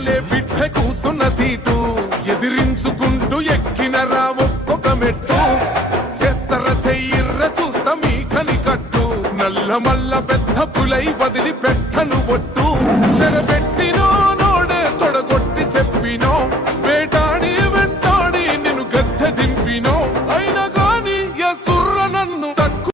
చాలే బిడ్డ కూసున్న సీటు ఎదిరించుకుంటూ ఎక్కిన రా ఒక్కొక్క మెట్టు చేస్తర చెయ్యిర్ర చూస్తా మీ కనికట్టు నల్ల మల్ల పెద్ద పులై వదిలి పెట్టను ఒట్టు చెరబెట్టు